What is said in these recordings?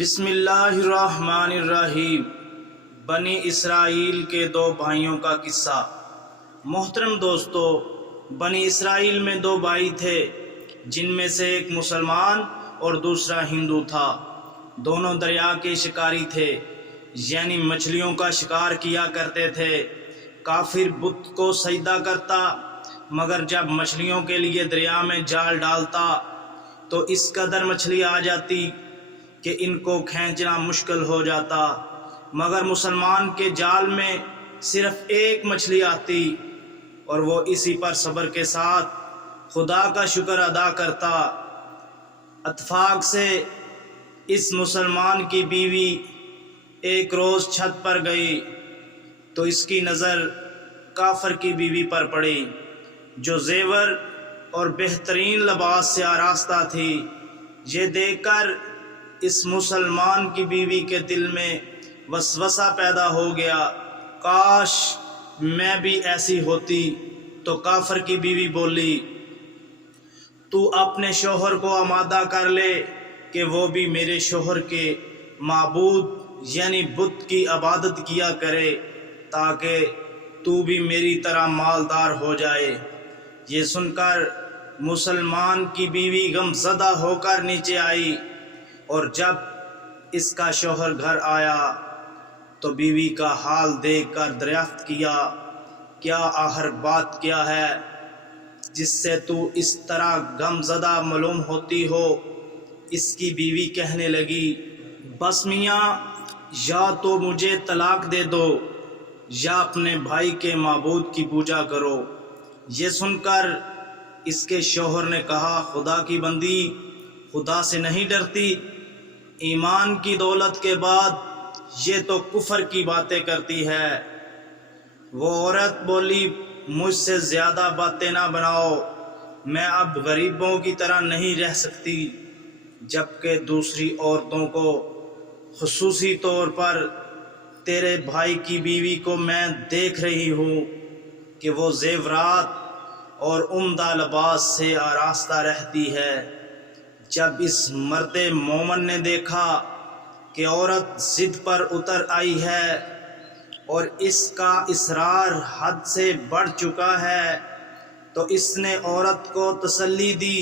بسم اللہ الرحمن الرحیم۔ بنی اسرائیل کے دو بھائیوں کا قصہ۔ محترم دوستو، بنی اسرائیل میں دو بھائی تھے جن میں سے ایک مسلمان اور دوسرا ہندو تھا۔ دونوں دریا کے شکاری تھے، یعنی مچھلیوں کا شکار کیا کرتے تھے۔ کافر بت کو سجدہ کرتا، مگر جب مچھلیوں کے لیے دریا میں جال ڈالتا تو اس قدر مچھلی آ جاتی کہ ان کو کھینچنا مشکل ہو جاتا، مگر مسلمان کے جال میں صرف ایک مچھلی آتی اور وہ اسی پر صبر کے ساتھ خدا کا شکر ادا کرتا۔ اتفاق سے اس مسلمان کی بیوی ایک روز چھت پر گئی تو اس کی نظر کافر کی بیوی پر پڑی، جو زیور اور بہترین لباس سے آراستہ تھی۔ یہ دیکھ کر اس مسلمان کی بیوی کے دل میں وسوسہ پیدا ہو گیا، کاش میں بھی ایسی ہوتی۔ تو کافر کی بیوی بولی، تو اپنے شوہر کو آمادہ کر لے کہ وہ بھی میرے شوہر کے معبود یعنی بت کی عبادت کیا کرے، تاکہ تو بھی میری طرح مالدار ہو جائے۔ یہ سن کر مسلمان کی بیوی غم زدہ ہو کر نیچے آئی، اور جب اس کا شوہر گھر آیا تو بیوی کا حال دیکھ کر دریافت کیا، کیا آخر بات کیا ہے جس سے تو اس طرح غم زدہ معلوم ہوتی ہو؟ اس کی بیوی کہنے لگی، بس میاں، یا تو مجھے طلاق دے دو یا اپنے بھائی کے معبود کی پوجا کرو۔ یہ سن کر اس کے شوہر نے کہا، خدا کی بندی، خدا سے نہیں ڈرتی؟ ایمان کی دولت کے بعد یہ تو کفر کی باتیں کرتی ہے۔ وہ عورت بولی، مجھ سے زیادہ باتیں نہ بناؤ، میں اب غریبوں کی طرح نہیں رہ سکتی۔ جبکہ دوسری عورتوں کو، خصوصی طور پر تیرے بھائی کی بیوی کو میں دیکھ رہی ہوں کہ وہ زیورات اور عمدہ لباس سے آراستہ رہتی ہے۔ جب اس مرد مومن نے دیکھا کہ عورت ضد پر اتر آئی ہے اور اس کا اصرار حد سے بڑھ چکا ہے، تو اس نے عورت کو تسلی دی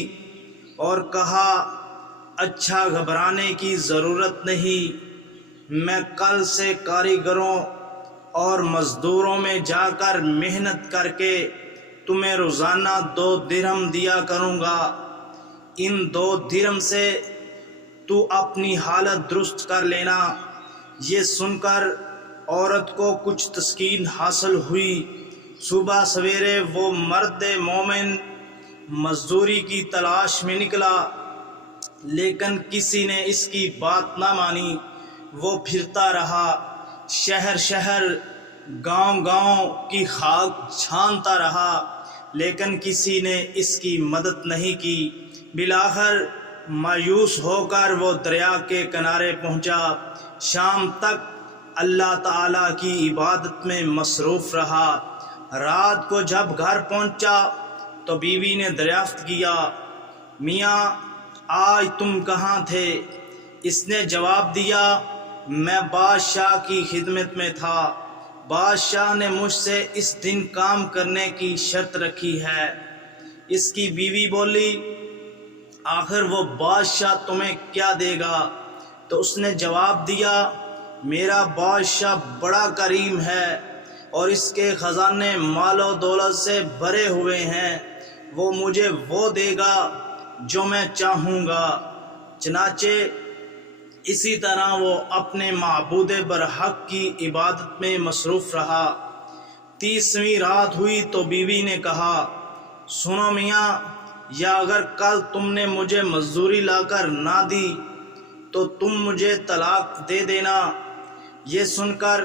اور کہا، اچھا، گھبرانے کی ضرورت نہیں، میں کل سے کاریگروں اور مزدوروں میں جا کر محنت کر کے تمہیں روزانہ 2 درہم دیا کروں گا۔ ان 2 درہم سے تو اپنی حالت درست کر لینا۔ یہ سن کر عورت کو کچھ تسکین حاصل ہوئی۔ صبح سویرے وہ مرد مومن مزدوری کی تلاش میں نکلا، لیکن کسی نے اس کی بات نہ مانی۔ وہ پھرتا رہا، شہر شہر، گاؤں گاؤں کی خاک چھانتا رہا، لیکن کسی نے اس کی مدد نہیں کی۔ بالآخر مایوس ہو کر وہ دریا کے کنارے پہنچا۔ شام تک اللہ تعالیٰ کی عبادت میں مصروف رہا۔ رات کو جب گھر پہنچا تو بیوی نے دریافت کیا، میاں، آج تم کہاں تھے؟ اس نے جواب دیا، میں بادشاہ کی خدمت میں تھا، بادشاہ نے مجھ سے اس دن کام کرنے کی شرط رکھی ہے۔ اس کی بیوی بولی، آخر وہ بادشاہ تمہیں کیا دے گا؟ تو اس نے جواب دیا، میرا بادشاہ بڑا کریم ہے اور اس کے خزانے مال و دولت سے بھرے ہوئے ہیں، وہ مجھے وہ دے گا جو میں چاہوں گا۔ چنانچہ اسی طرح وہ اپنے معبود برحق کی عبادت میں مصروف رہا۔ 30ویں رات ہوئی تو بیوی نے کہا، سنو میاں، یا اگر کل تم نے مجھے مزدوری لا کر نہ دی تو تم مجھے طلاق دے دینا۔ یہ سن کر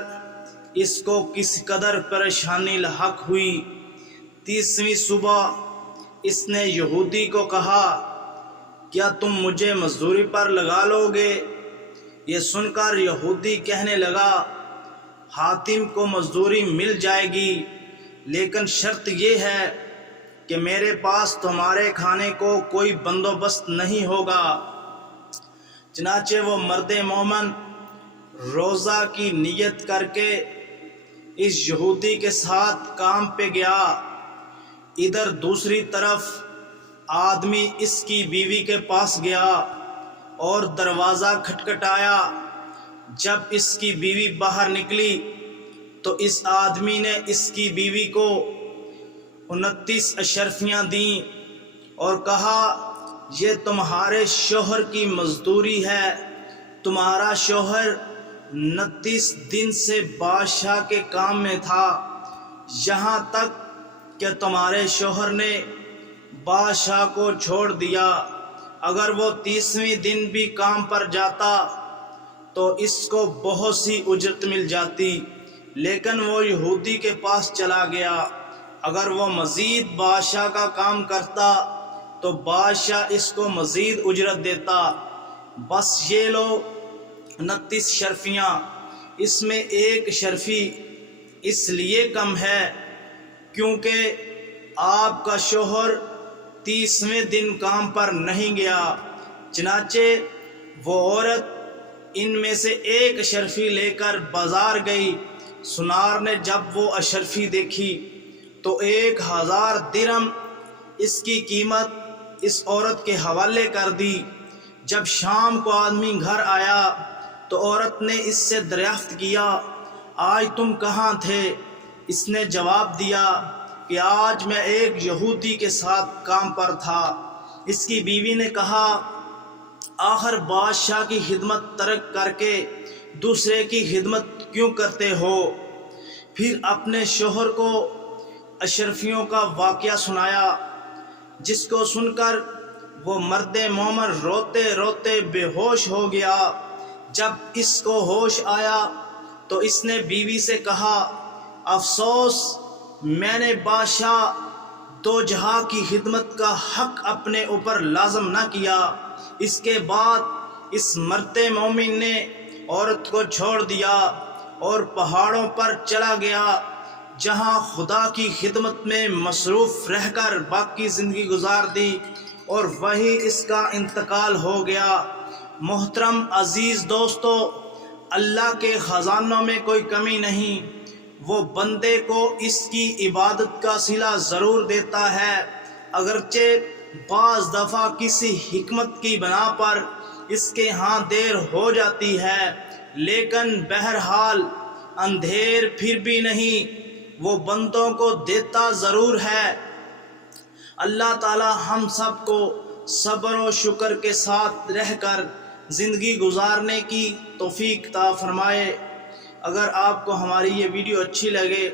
اس کو کس قدر پریشانی لاحق ہوئی۔ 30ویں صبح اس نے یہودی کو کہا، کیا تم مجھے مزدوری پر لگا لو گے؟ یہ سن کر یہودی کہنے لگا، حاتم کو مزدوری مل جائے گی، لیکن شرط یہ ہے کہ میرے پاس تمہارے کھانے کو کوئی بندوبست نہیں ہوگا۔ چنانچہ وہ مرد مومن روزہ کی نیت کر کے اس یہودی کے ساتھ کام پہ گیا۔ ادھر دوسری طرف آدمی اس کی بیوی کے پاس گیا اور دروازہ کھٹکھٹایا۔ جب اس کی بیوی باہر نکلی تو اس آدمی نے اس کی بیوی کو 29 اشرفیاں دیں اور کہا یہ تمہارے شوہر کی مزدوری ہے۔ تمہارا شوہر 29 دن سے بادشاہ کے کام میں تھا، یہاں تک کہ تمہارے شوہر نے بادشاہ کو چھوڑ دیا۔ اگر وہ 30ویں دن بھی کام پر جاتا تو اس کو بہت سی اجرت مل جاتی، لیکن وہ یہودی کے پاس چلا گیا۔ اگر وہ مزید بادشاہ کا کام کرتا تو بادشاہ اس کو مزید اجرت دیتا۔ بس یہ لو 29 شرفیاں، اس میں ایک شرفی اس لیے کم ہے کیونکہ آپ کا شوہر 30ویں دن کام پر نہیں گیا۔ چنانچہ وہ عورت ان میں سے ایک اشرفی لے کر بازار گئی۔ سنار نے جب وہ اشرفی دیکھی تو 1000 درہم اس کی قیمت اس عورت کے حوالے کر دی۔ جب شام کو آدمی گھر آیا تو عورت نے اس سے دریافت کیا آج تم کہاں تھے؟ اس نے جواب دیا کہ آج میں ایک یہودی کے ساتھ کام پر تھا۔ اس کی بیوی نے کہا آخر بادشاہ کی خدمت ترک کر کے دوسرے کی خدمت کیوں کرتے ہو؟ پھر اپنے شوہر کو اشرفیوں کا واقعہ سنایا، جس کو سن کر وہ مرد مومن روتے روتے بے ہوش ہو گیا۔ جب اس کو ہوش آیا تو اس نے بیوی سے کہا افسوس، میں نے بادشاہ دو جہاں کی خدمت کا حق اپنے اوپر لازم نہ کیا۔ اس کے بعد اس مرد مومن نے عورت کو چھوڑ دیا اور پہاڑوں پر چلا گیا، جہاں خدا کی خدمت میں مصروف رہ کر باقی زندگی گزار دی اور وہی اس کا انتقال ہو گیا۔ محترم عزیز دوستو، اللہ کے خزانوں میں کوئی کمی نہیں، وہ بندے کو اس کی عبادت کا صلہ ضرور دیتا ہے، اگرچہ بعض دفعہ کسی حکمت کی بنا پر اس کے ہاں دیر ہو جاتی ہے، لیکن بہرحال اندھیر پھر بھی نہیں، وہ بندوں کو دیتا ضرور ہے۔ اللہ تعالی ہم سب کو صبر و شکر کے ساتھ رہ کر زندگی گزارنے کی توفیق عطا فرمائے۔ اگر آپ کو ہماری یہ ویڈیو اچھی لگے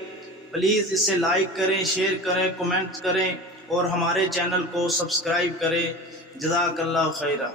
پلیز اسے لائک کریں، شیئر کریں، کمنٹ کریں اور ہمارے چینل کو سبسکرائب کریں۔ جزاک اللہ خیرہ۔